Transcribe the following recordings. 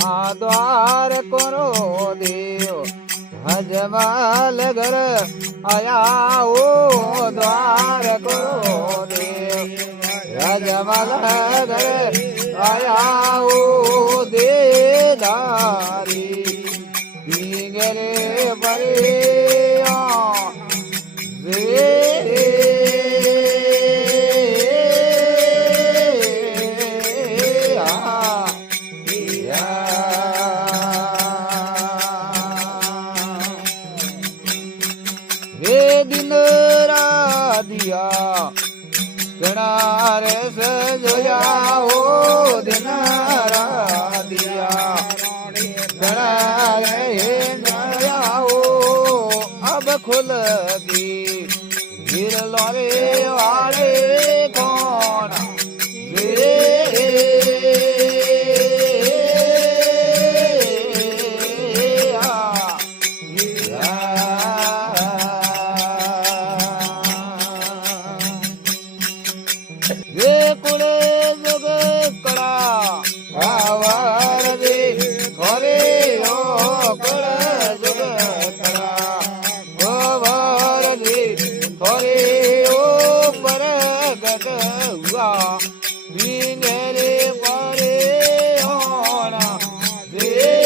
આ દ્વાર કરો દેવ હજમાલ ઘર આયા ઓ દ્વાર કરો દેવ હજમાલ ઘર આયા ઓ દેદારી પીંગરે પરે दिन राधिया घना रे सजया हो दिन राधिया घना रे नया हो अब खुल गई गिर रे वाले कौन कुड़े जुग कड़ा आवार दे थोरे ओ कुड़े जुग कड़ा आवार दे थोरे ओ पर गट हुआ बीनेरे परे होना दे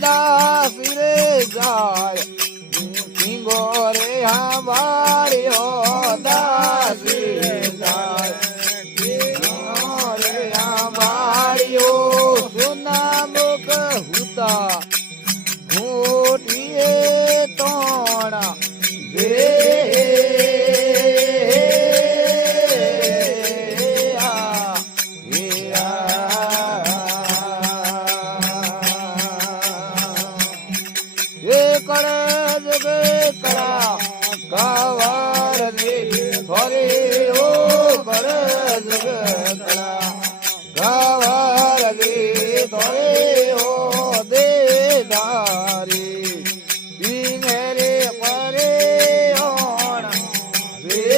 दास रे जाय किंगो रे हमारी हो दास रे जाय किंगो रे हमारी हो सुना मुख हुता घोटिए तोड़ा दे कर जग करा कावार दे थोरे ओ कर जग करा कावार दे थोरे ओ दे दारी बीनेरे परे होना दे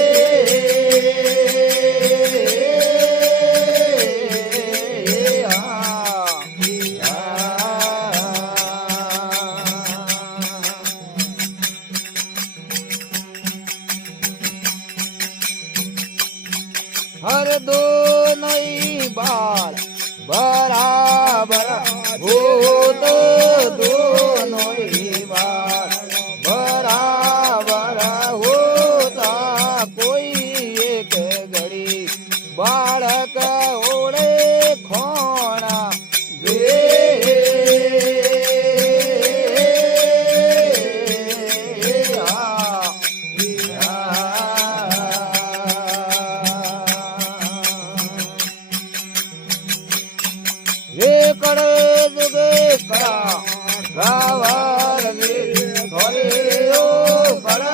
हर दो नई बार बराबर हो तो दो नई बार बराबर होता कोई एक घड़ी बालक ओढ़े खोना दे कर जुग करा गावार दे थोरे ओ कर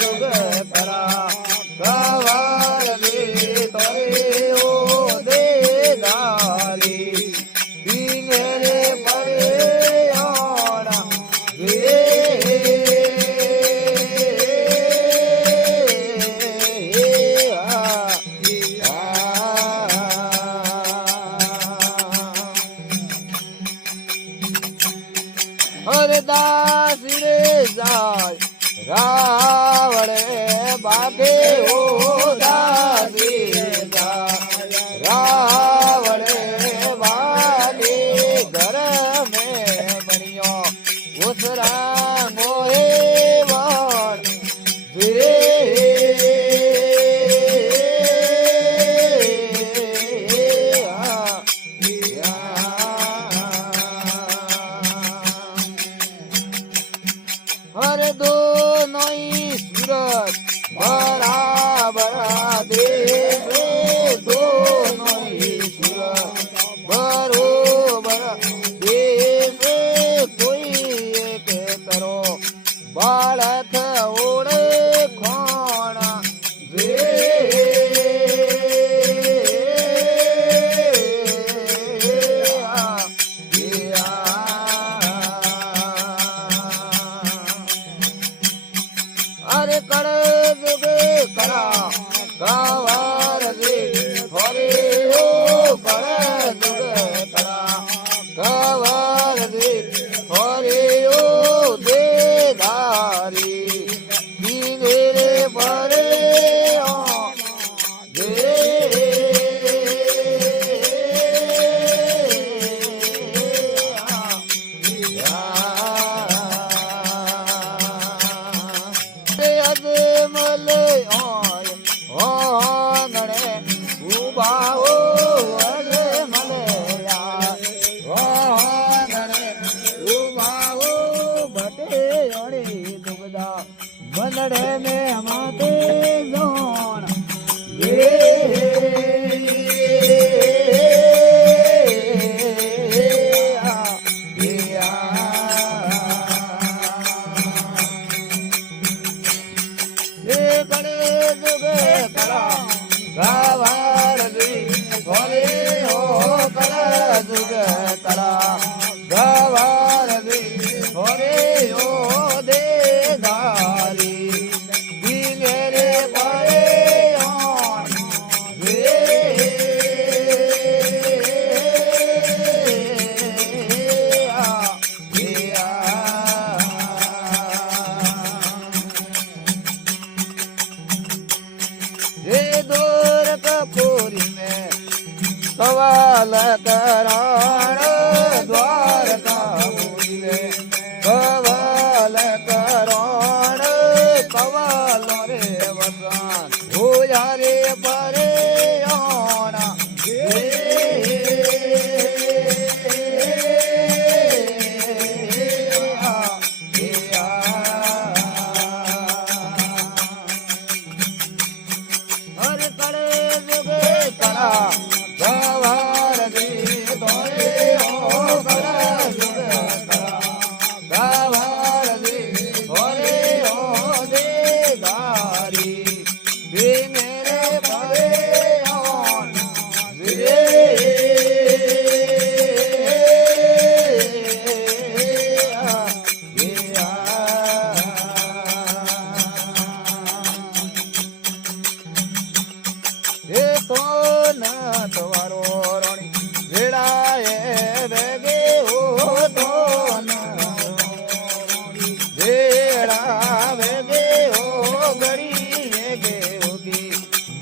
जुग करा गावार दे थोरे ओ दे दारी बीनेरे परे होना दे हरदास रे जाय रावणे बागे हो दास रे जाय रावणे बागे घर में बनियो उसरा मोहे वाण हर दो नई सूरत बड़ा બાવો વરે મલયા વાહરે ઉબાવો બટે અડી દુબદા બંદડે મે માતે જોણ कवाल कराण द्वारका बोले कवाल कराण कवाल रे वसान हो जा रे परे आना हर करे जुगे करा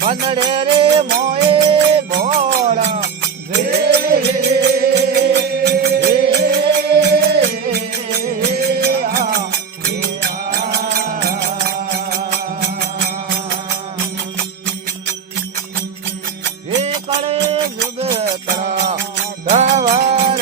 બંદડે રે મોએ ભોળા કરે જુગ કરા ગવાર